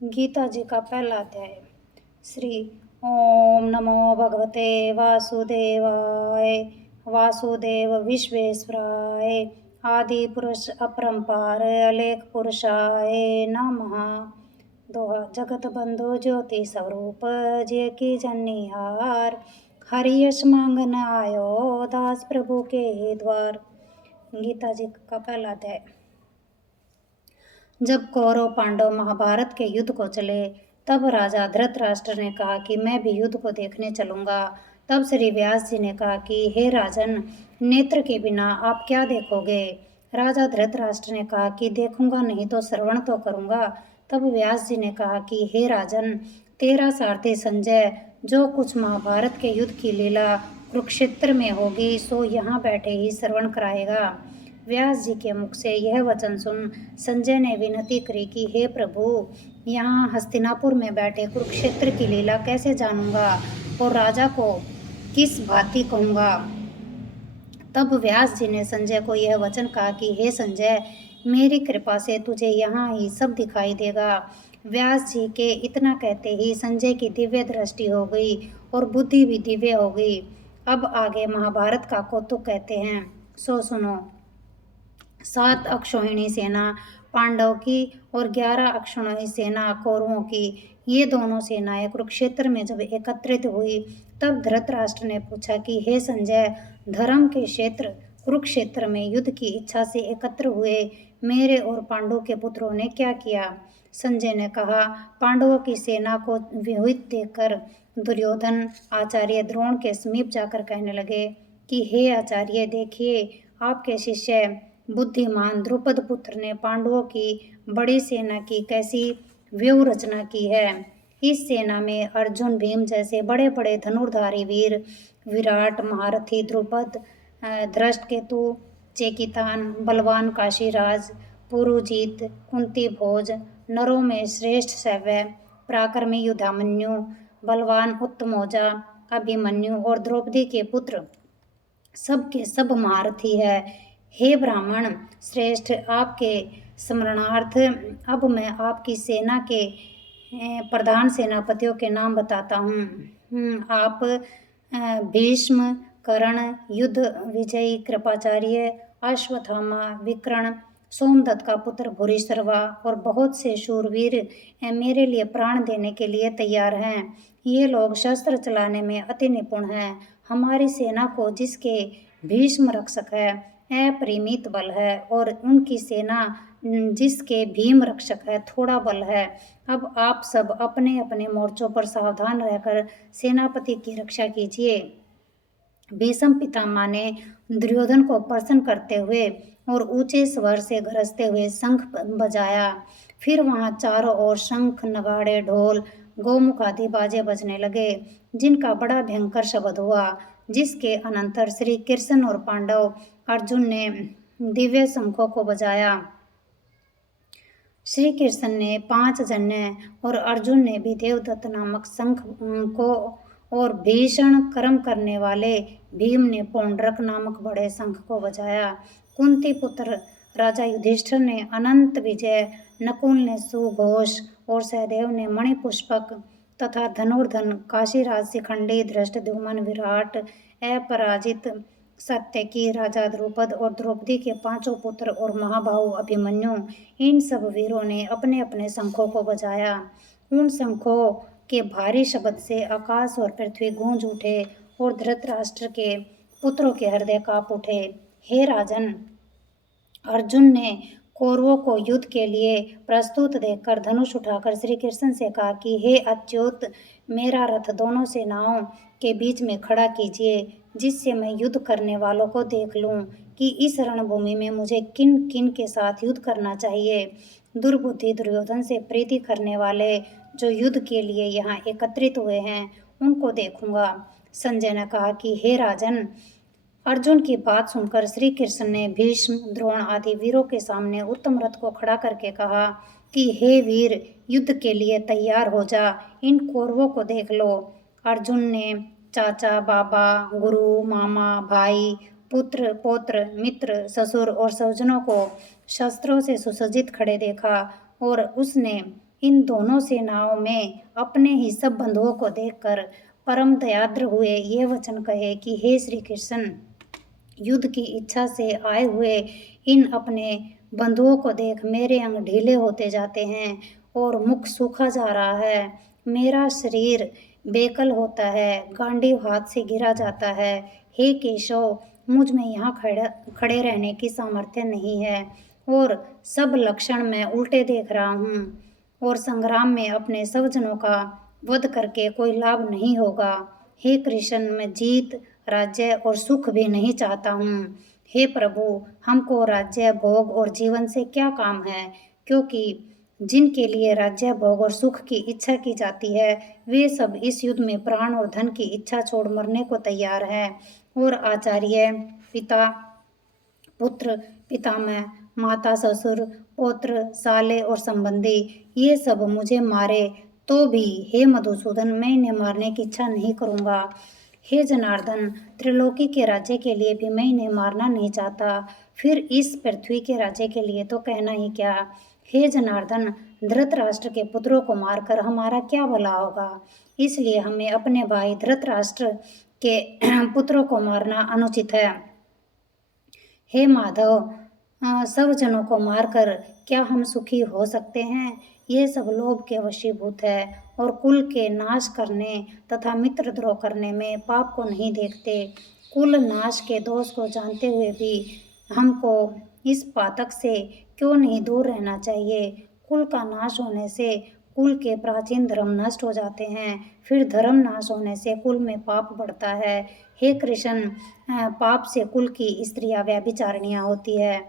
गीता जी का पहला अध्याय। श्री ओम नमो भगवते वासुदेवाय। वासुदेव विश्वेश्वराय। आदि पुरुष अपरंपार अलेख पुरुषाय नमः। दोहा। जगत बंधु ज्योति स्वरूप जे की जन्निहार। हरि यश मांगन आयो दास प्रभु के द्वार। गीता जी का पहला अध्याय। जब कौरव पांडव महाभारत के युद्ध को चले तब राजा धृतराष्ट्र ने कहा कि मैं भी युद्ध को देखने चलूंगा। तब श्री व्यास जी ने कहा कि हे राजन, नेत्र के बिना आप क्या देखोगे। राजा धृतराष्ट्र ने कहा कि देखूंगा नहीं तो श्रवण तो करूंगा। तब व्यास जी ने कहा कि हे राजन, तेरा सारथी संजय जो कुछ महाभारत के युद्ध की लीला कुरुक्षेत्र में होगी सो यहाँ बैठे ही श्रवण कराएगा। व्यास जी के मुख से यह वचन सुन संजय ने विनती करी कि हे प्रभु, यहाँ हस्तिनापुर में बैठे कुरुक्षेत्र की लीला कैसे जानूंगा और राजा को किस भांति कहूँगा। तब व्यास जी ने संजय को यह वचन कहा कि हे संजय, मेरी कृपा से तुझे यहाँ ही सब दिखाई देगा। व्यास जी के इतना कहते ही संजय की दिव्य दृष्टि हो गई और बुद्धि भी दिव्य हो गई। अब आगे महाभारत का कौतुक कहते हैं, सो सुनो। 7 अक्षौहिणी सेना पांडव की और 11 अक्षौहिणी सेना कौरवों की, ये दोनों सेनाएं कुरुक्षेत्र में जब एकत्रित हुई तब धृतराष्ट्र ने पूछा कि हे संजय, धर्म के क्षेत्र कुरुक्षेत्र में युद्ध की इच्छा से एकत्र हुए मेरे और पांडवों के पुत्रों ने क्या किया। संजय ने कहा, पांडवों की सेना को व्यूहित देखकर दुर्योधन आचार्य द्रोण के समीप जाकर कहने लगे कि हे आचार्य, देखिए आपके शिष्य बुद्धिमान द्रुपद पुत्र ने पांडवों की बड़ी सेना की कैसी व्यूह रचना की है। इस सेना में अर्जुन भीम जैसे बड़े बड़े धनुर्धारी वीर, विराट महारथी द्रुपद, धृष्टकेतु, चेकितान, बलवान काशीराज, पुरुजीत, कुंती भोज, नरों में श्रेष्ठ शैव्य, पराक्रमी युधामन्यु, बलवान उत्तमौजा, अभिमन्यु और द्रौपदी के पुत्र सब के सब महारथी है। हे ब्राह्मण श्रेष्ठ, आपके स्मरणार्थ अब मैं आपकी सेना के प्रधान सेनापतियों के नाम बताता हूँ। आप भीष्म, कर्ण, युद्ध विजयी, कृपाचार्य, अश्वत्थामा, विकर्ण, सोमदत्त का पुत्र भूरिश्रवा और बहुत से शूरवीर मेरे लिए प्राण देने के लिए तैयार हैं। ये लोग शस्त्र चलाने में अति निपुण हैं। हमारी सेना को जिसके भीष्म रक्षक है अपरिमित बल है और उनकी सेना जिसके भीम रक्षक है थोड़ा बल है। अब आप सब अपने अपने मोर्चों पर सावधान रहकर सेनापति की रक्षा कीजिए। भीष्म पितामह ने दुर्योधन को प्रसन्न करते हुए और ऊंचे स्वर से गरजते हुए शंख बजाया। फिर वहां चारों ओर शंख, नगाड़े, ढोल, गोमुख आदि बाजे बजने लगे, जिनका बड़ा भयंकर शब्द हुआ। जिसके अनंतर श्री कृष्ण और पांडव अर्जुन ने दिव्य शंखों को बजाया। श्री कृष्ण ने 5 जन्य और अर्जुन ने भी देवदत्त नामक शंख को और भीषण कर्म करने वाले भीम ने पौंड्रक नामक बड़े शंख को बजाया। कुंती पुत्र राजा युधिष्ठिर ने अनंत विजय, नकुल ने सुघोष और सहदेव ने मणिपुष्पक तथा धनुर्धन काशीराज शिखंडी, धृष्टद्युम्न, विराट, अपराजित, सत्यकी, राजा द्रुपद और द्रौपदी के 5 पुत्र और महाबाहु अभिमन्यु, इन सब वीरों ने अपने अपने शंखों को बजाया। उन शंखों के भारी शब्द से आकाश और पृथ्वी गूंज उठे और धृतराष्ट्र के पुत्रों के हृदय कांप उठे। हे राजन, अर्जुन ने कौरवों को युद्ध के लिए प्रस्तुत देखकर धनुष उठाकर श्री कृष्ण से कहा कि हे अच्युत, मेरा रथ दोनों सेनाओं के बीच में खड़ा कीजिए, जिससे मैं युद्ध करने वालों को देख लूं कि इस रणभूमि में मुझे किन किन के साथ युद्ध करना चाहिए। दुर्बुद्धि दुर्योधन से प्रीति करने वाले जो युद्ध के लिए यहाँ एकत्रित हुए हैं उनको देखूंगा। संजय ने कहा कि हे राजन, अर्जुन की बात सुनकर श्री कृष्ण ने भीष्म, द्रोण आदि वीरों के सामने उत्तम रथ को खड़ा करके कहा कि हे वीर, युद्ध के लिए तैयार हो जा, इन कौरवों को देख लो। अर्जुन ने चाचा, बाबा, गुरु, मामा, भाई, पुत्र, पौत्र, मित्र, ससुर और स्वजनों को शस्त्रों से सुसज्जित खड़े देखा और उसने इन दोनों सेनाओं में अपने ही सब बंधुओं को देखकर परम दयाद्र हुए ये वचन कहे कि हे श्री कृष्ण, युद्ध की इच्छा से आए हुए इन अपने बंधुओं को देख मेरे अंग ढीले होते जाते हैं और मुख सूखा जा रहा है। मेरा शरीर बेकल होता है, गांडीव हाथ से गिरा जाता है। हे केशव, मुझ में यहाँ खड़े रहने की सामर्थ्य नहीं है और सब लक्षण मैं उल्टे देख रहा हूँ और संग्राम में अपने सब जनों का वध करके कोई लाभ नहीं होगा। हे कृष्ण, मैं जीत, राज्य और सुख भी नहीं चाहता हूँ। हे प्रभु, हमको राज्य, भोग और जीवन से क्या काम है, क्योंकि जिनके लिए राज्य, भोग और सुख की इच्छा की जाती है वे सब इस युद्ध में प्राण और धन की इच्छा छोड़ मरने को तैयार हैं। और आचार्य, पिता, पुत्र, पितामह, माता, ससुर, पौत्र, साले और संबंधी ये सब मुझे मारे तो भी हे मधुसूदन, मैं इन्हें मारने की इच्छा नहीं करूँगा। हे जनार्दन, त्रिलोकी के राज्य के लिए भी मैं इन्हें मारना नहीं चाहता, फिर इस पृथ्वी के राज्य के लिए तो कहना ही क्या। हे जनार्दन, धृतराष्ट्र के पुत्रों को मारकर हमारा क्या भला होगा, इसलिए हमें अपने भाई धृतराष्ट्र के पुत्रों को मारना अनुचित है। हे माधव, सब जनों को मारकर क्या हम सुखी हो सकते हैं? ये सब लोभ के वशीभूत है और कुल के नाश करने तथा मित्रद्रोह करने में पाप को नहीं देखते। कुल नाश के दोष को जानते हुए भी हमको इस पातक से क्यों नहीं दूर रहना चाहिए? कुल का नाश होने से कुल के प्राचीन धर्म नष्ट हो जाते हैं, फिर धर्म नाश होने से कुल में पाप बढ़ता है। हे कृष्ण, पाप से कुल की स्त्रियां व्यभिचारिणियां होती है,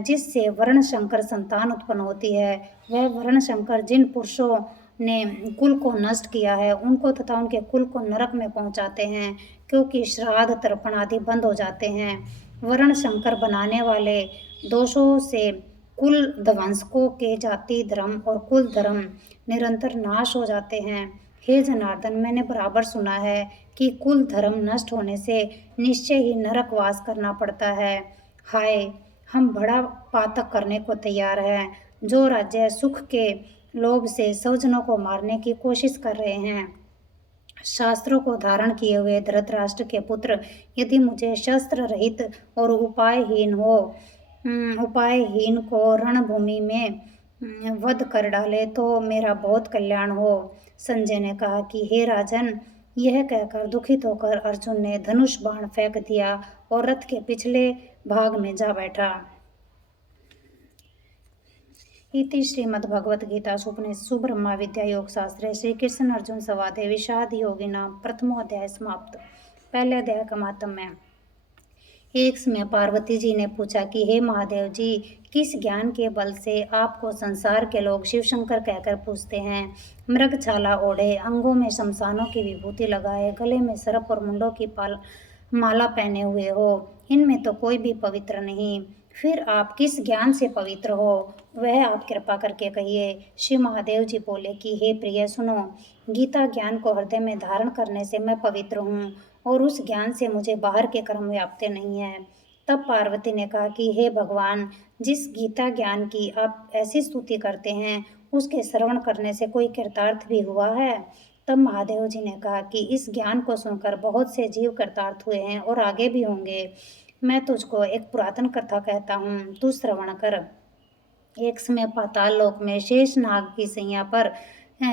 जिससे वर्ण शंकर संतान उत्पन्न होती है। वह वर्ण शंकर जिन पुरुषों ने कुल को नष्ट किया है उनको तथा उनके कुल को नरक में पहुंचाते हैं, क्योंकि श्राद्ध तर्पण आदि बंद हो जाते हैं। वर्ण शंकर बनाने वाले दोषों से कुल ध्वंसकों के जाति धर्म और कुल धर्म निरंतर नाश हो जाते हैं। हे जनार्दन, मैंने बराबर सुना है कि कुल धर्म नष्ट होने से निश्चय ही नरक वास करना पड़ता है। हाय, हम बड़ा पातक करने को तैयार हैं, जो राज्य सुख के लोभ से स्वजनों को मारने की कोशिश कर रहे हैं। शास्त्रों को धारण किए हुए धृतराष्ट्र के पुत्र यदि मुझे शस्त्र रहित और उपायहीन को रणभूमि में वध कर डाले तो मेरा बहुत कल्याण हो। संजय ने कहा कि हे राजन, यह कहकर दुखित होकर अर्जुन ने धनुष बाण फेंक दिया और रथ के पिछले भाग में जा बैठा। इति श्रीमद्भगवद्गीतासु उपनिषत्सु ब्रह्मा विद्या योग शास्त्रे श्री कृष्ण अर्जुन संवादे विषाद योगिनाम प्रथमो अध्याय समाप्त। पहले अध्याय का मातम्य। एक समय पार्वती जी ने पूछा कि हे महादेव जी, किस ज्ञान के बल से आपको संसार के लोग शिव शंकर कहकर पूछते हैं? मृगछाला ओढ़े, अंगों में शमशानों की विभूति लगाए, गले में सर्प और मुंडों की माला पहने हुए हो, इनमें तो कोई भी पवित्र नहीं। फिर आप किस ज्ञान से पवित्र हो, वह आप कृपा करके कहिए। श्री महादेव जी बोले कि हे प्रिय, सुनो, गीता ज्ञान को हृदय में धारण करने से मैं पवित्र हूँ और उस ज्ञान से मुझे बाहर के कर्म व्याप्त नहीं है। तब पार्वती ने कहा कि हे भगवान, जिस गीता ज्ञान की आप ऐसी स्तुति करते हैं उसके श्रवण करने से कोई कृतार्थ भी हुआ है? तब महादेव जी ने कहा कि इस ज्ञान को सुनकर बहुत से जीव कृतार्थ हुए हैं और आगे भी होंगे। मैं तुझको एक पुरातन कथा कहता हूँ, तू श्रवण कर। एक समय पाताल लोक में शेष नाग की सैया पर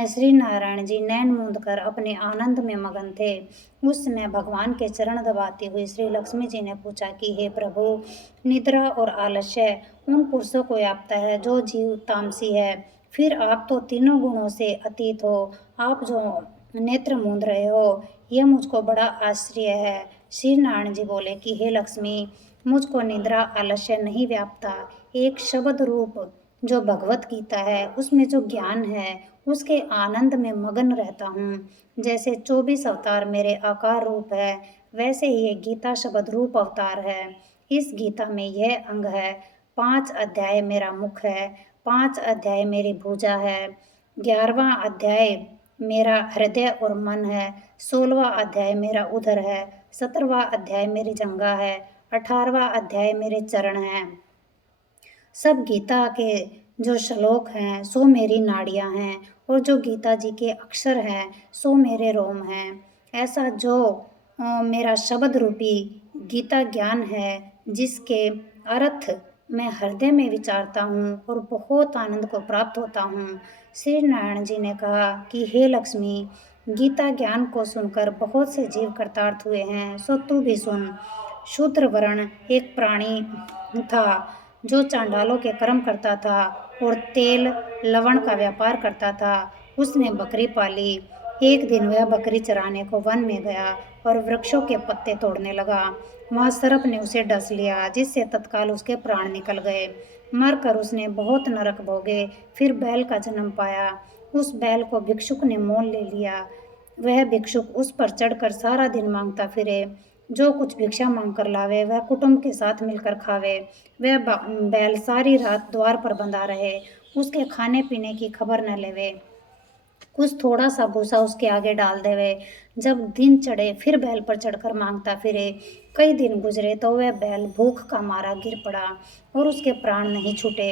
श्री नारायण जी नैन मूंद कर अपने आनंद में मगन थे। उस समय भगवान के चरण दबाती हुई श्री लक्ष्मी जी ने पूछा कि हे प्रभु, निद्रा और आलस्य उन पुरुषों को व्यापता है जो जीव तामसी है, फिर आप तो तीनों गुणों से अतीत हो, आप जो नेत्र मूंद रहे हो, यह मुझको बड़ा आश्चर्य है। श्री नारायण जी बोले कि हे लक्ष्मी, मुझको निद्रा आलस्य नहीं व्यापता। एक शब्द रूप जो भगवत गीता है उसमें जो ज्ञान है उसके आनंद में मगन रहता हूँ। जैसे 24 अवतार मेरे आकार रूप है, वैसे ही ये गीता शब्द रूप अवतार है। इस गीता में यह अंग है, 5 अध्याय मेरा मुख है, 5 अध्याय मेरी भुजा है, 11वां अध्याय मेरा हृदय और मन है, 16वां अध्याय मेरा उदर है, 17वां अध्याय मेरी जंघा है, 18वां अध्याय मेरे चरण हैं। सब गीता के जो श्लोक हैं सो मेरी नाड़ियाँ हैं, और जो गीता जी के अक्षर हैं सो मेरे रोम हैं। ऐसा जो मेरा शब्द रूपी गीता ज्ञान है, जिसके अर्थ मैं हृदय में विचारता हूँ और बहुत आनंद को प्राप्त होता हूँ। श्री नारायण जी ने कहा कि हे लक्ष्मी, गीता ज्ञान को सुनकर बहुत से जीव कृतार्थ हुए हैं, सो तू भी सुन। शूद्र वर्ण एक प्राणी था जो चांडालों के कर्म करता था और तेल लवण का व्यापार करता था। उसने बकरी पाली। एक दिन वह बकरी चराने को वन में गया और वृक्षों के पत्ते तोड़ने लगा। वहाँ सर्प ने उसे डस लिया, जिससे तत्काल उसके प्राण निकल गए। मरकर उसने बहुत नरक भोगे। फिर बैल का जन्म पाया। उस बैल को भिक्षुक ने मोल ले लिया। वह भिक्षुक उस पर चढ़कर सारा दिन मांगता फिरे। जो कुछ भिक्षा मांग कर लावे वह कुटुंब के साथ मिलकर खावे। वह बैल सारी रात द्वार पर बंधा रहे, उसके खाने पीने की खबर न लेवे। कुछ थोड़ा सा भूसा उसके आगे डाल देवे। जब दिन चढ़े फिर बैल पर चढ़कर मांगता फिरे। कई दिन गुजरे तो वह बैल भूख का मारा गिर पड़ा और उसके प्राण नहीं छूटे।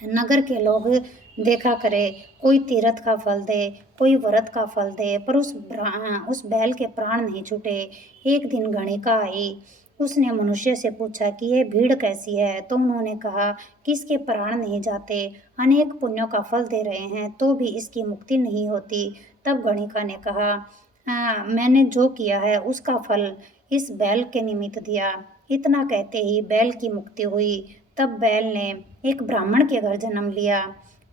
नगर के लोग देखा करे, कोई तीर्थ का फल दे, कोई व्रत का फल दे, पर उस बैल के प्राण नहीं छूटे। एक दिन गणिका आई। उसने मनुष्य से पूछा कि यह भीड़ कैसी है, तो उन्होंने कहा कि इसके प्राण नहीं जाते, अनेक पुण्यों का फल दे रहे हैं तो भी इसकी मुक्ति नहीं होती। तब गणिका ने कहा, मैंने जो किया है उसका फल इस बैल के निमित्त दिया। इतना कहते ही बैल की मुक्ति हुई। तब बैल ने एक ब्राह्मण के घर जन्म लिया।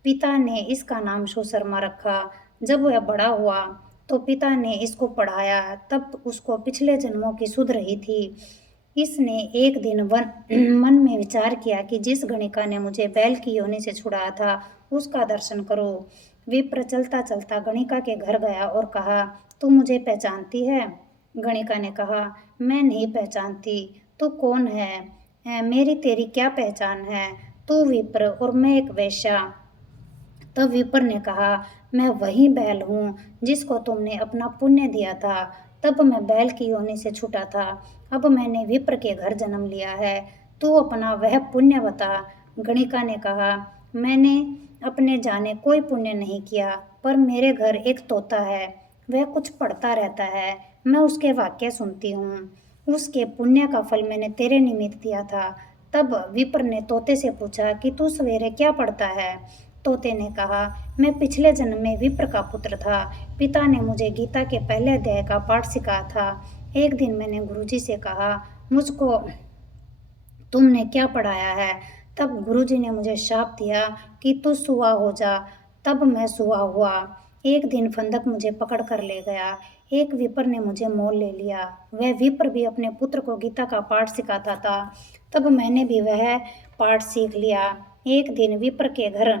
पिता ने इसका नाम सुशर्मा रखा। जब वह बड़ा हुआ तो पिता ने इसको पढ़ाया। तब उसको पिछले जन्मों की सुध रही थी। इसने एक दिन मन में विचार किया कि जिस गणिका ने मुझे बैल की योनि से छुड़ाया था उसका दर्शन करो। विप्र चलता चलता गणिका के घर गया और कहा, तू मुझे पहचानती है? गणिका ने कहा, मैं नहीं पहचानती। तू कौन है? मेरी तेरी क्या पहचान है? तू विप्र और मैं एक वेश्या। तब विप्र ने कहा, मैं वही बैल हूँ जिसको तुमने अपना पुण्य दिया था। तब मैं बैल की योनि से छूटा था। अब मैंने विप्र के घर जन्म लिया है। तू अपना वह पुण्य बता। गणिका ने कहा, मैंने अपने जाने कोई पुण्य नहीं किया, पर मेरे घर एक तोता है। वह कुछ पढ़ता रहता है। मैं उसके वाक्य सुनती हूँ। उसके पुण्य का फल मैंने तेरे निमित्त दिया था। तब विप्र ने तोते से पूछा कि तू सवेरे क्या पढ़ता है? तोते ने कहा, मैं पिछले जन्म में विप्र का पुत्र था। पिता ने मुझे गीता के पहले अध्याय का पाठ सिखाया था। एक दिन मैंने गुरुजी से कहा, मुझको तुमने क्या पढ़ाया है? तब गुरुजी ने मुझे शाप दिया कि तू सुआ हो जा। तब मैं सुआ हुआ। एक दिन फंदक मुझे पकड़ कर ले गया। एक विप्र ने मुझे मोल ले लिया। वह विप्र भी अपने पुत्र को गीता का पाठ सिखाता था। तब मैंने भी वह पाठ सीख लिया। एक दिन विप्र के घर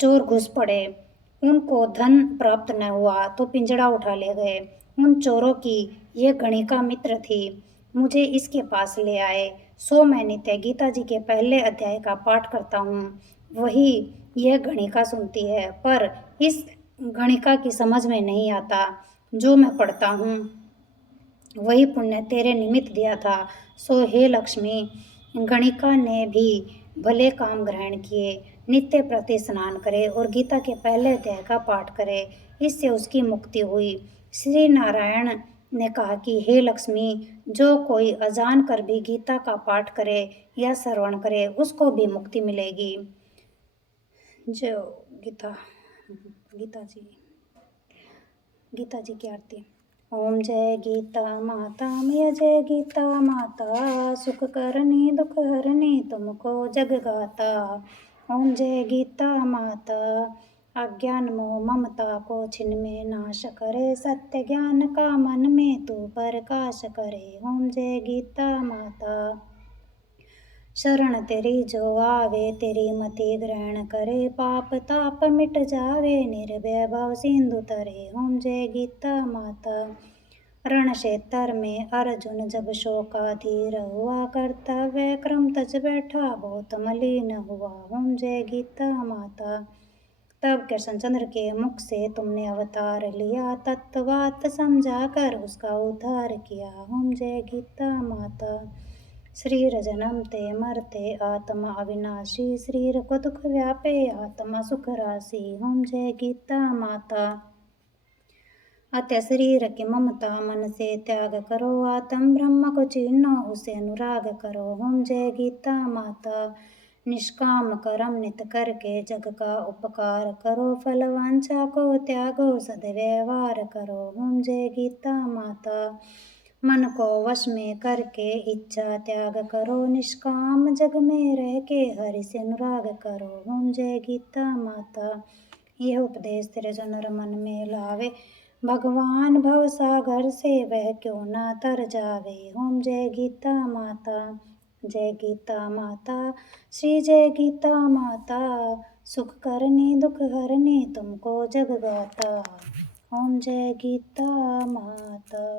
चोर घुस पड़े। उनको धन प्राप्त न हुआ तो पिंजड़ा उठा ले गए। उन चोरों की यह गणिका मित्र थी। मुझे इसके पास ले आए। सो मैं नित्य गीता जी के पहले अध्याय का पाठ करता हूँ। वही यह गणिका सुनती है, पर इस गणिका की समझ में नहीं आता। जो मैं पढ़ता हूँ वही पुण्य तेरे निमित्त दिया था। सो हे लक्ष्मी, गणिका ने भी भले काम ग्रहण किए। नित्य प्रति स्नान करे और गीता के पहले अध्याय का पाठ करे। इससे उसकी मुक्ति हुई। श्री नारायण ने कहा कि हे लक्ष्मी, जो कोई अजान कर भी गीता का पाठ करे या श्रवण करे उसको भी मुक्ति मिलेगी। जो गीता गीता जी गीता जी की आरती। ओम जय गीता माता मैया, जय गीता माता, सुख करनी दुख हरनी तुमको जग गाता। ओम जय गीता माता, अज्ञान मोह ममता को छिन में नाश करे, सत्य ज्ञान का मन में तू प्रकाश करे। ओम जय गीता माता, शरण तेरी जो आवे तेरी मति ग्रहण करे, पाप ताप मिट जावे निर्भय भव सिंधु तरे। ओम जय गीता माता, रण क्षेत्र में अर्जुन जब शोकाधीर हुआ, कर्तव्य क्रम तज बैठा बहुत मलिन हुआ। ओम जय गीता माता, तब कृष्णचंद्र के मुख से तुमने अवतार लिया, तत्वात समझा कर उसका उद्धार किया। ओम जय गीता माता, श्रीरजनं ते मर्ते आत्मा अविनाशी, शरीर को दुख व्यापे आत्मा सुख राशि। ओम जय गीता माता। अतः शरीर की ममता मन से त्याग करो, आत्म ब्रह्म को चिन्हो उसे अनुराग करो। ओम जय गीता माता। निष्काम कर्म नित करके जग का उपकार करो, फल वांछा को त्यागो सद्व्यवहार करो। ओम जय गीता माता। मन को वश में करके इच्छा त्याग करो, निष्काम जग में रह के हरि से अनुराग करो। ओम जय गीता माता। यह उपदेश तेरे जो नर मन में लावे, भगवान भव सागर से वह क्यों ना तर जावे। ओम जय गीता माता। जय गीता माता। श्री जय गीता माता। सुख करनी दुख हरनी तुमको जगगाता। ओम जय गीता माता।